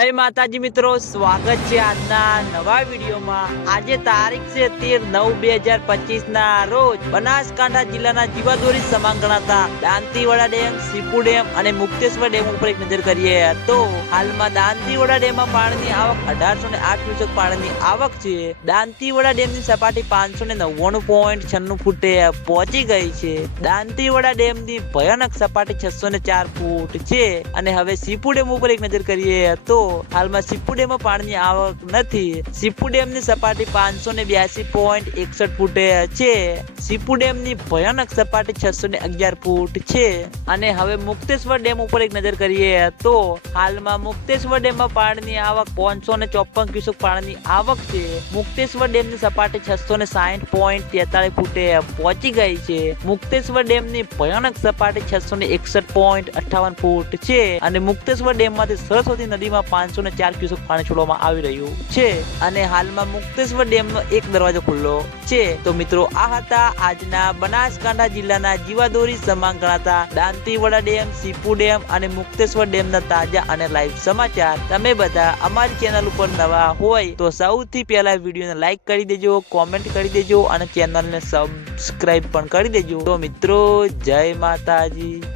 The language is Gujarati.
જય માતાજી મિત્રો, સ્વાગત છે આજના નવા વિડીયોમાં. આજે તારીખ છે તેર નવ બે હજાર પચીસ ના રોજ બનાસકાંઠા જિલ્લાના જીવાદોરી સમાન ગણાતા દાંતીવાડા ડેમ, સીપુ ડેમ અને મુક્તેશ્વર ડેમ ઉપર એક નજર કરીએ તો હાલમાં દાંતીવાડા ડેમમાં પાણીની આવક અઢારસો ને આઠ ક્યુસેક પાણીની આવક છે. દાંતીવાડા ડેમની સપાટી પાંચસો ને નવ્વાણું પોઈન્ટ છન્નું ફૂટે પહોંચી ગઈ છે. દાંતીવાડા ડેમની ભયાનક સપાટી છસો ને ચાર ફૂટ છે. અને હવે સીપુ ડેમ ઉપર એક નજર કરીએ તો હાલમાં સીપુ ડેમમાં પાણીની આવક નથી. સીપુ ડેમની સપાટી પાંચસો ને બ્યાસી પોઈન્ટ એકસઠ ફૂટે છે. સીપુ ડેમની ભયાનક સપાટી છસો ને અગિયાર ફૂટ છે. અને હવે મુક્તેશ્વર ડેમ ઉપર એક નજર કરીએ તો હાલમાં મુક્તેશ્વર ડેમમાં પાણીની આવક પાંચસો ને ચોપન ક્યુસેક પાણીની આવક છે. મુક્તેશ્વર ડેમની સપાટી છસો ને સાહીઠ પોઈન્ટ તેતાલીસ ફૂટે પહોંચી ગઈ છે. મુક્તેશ્વર ડેમની ભયાનક સપાટી છસો ને એકસઠ પોઈન્ટ અઠાવન ફૂટ છે. અને મુક્તેશ્વર ડેમમાંથી સરસ્વતી નદીમાં પાંચસો ને ચાર ક્યુસેક પાણી છોડવામાં આવી રહ્યું છે. અને હાલમાં મુક્તેશ્વર ડેમનો એક દરવાજો ખુલ્લો છે. તો મિત્રો, આ હતા આજના બનાસકાંઠા જિલ્લાના જીવાદોરી સમાન ગણાતા દાંતીવાડા ડેમ, સીપુ ડેમ અને મુક્તેશ્વર ડેમના તાજા અને લાઈવ સમાચાર. તમે બધા અમારી ચેનલ ઉપર નવા હોય તો સૌથી પહેલા વિડીયોને લાઈક કરી દેજો, કોમેન્ટ કરી દેજો અને ચેનલને સબસ્ક્રાઇબ પણ કરી દેજો. તો મિત્રો, જય માતાજી.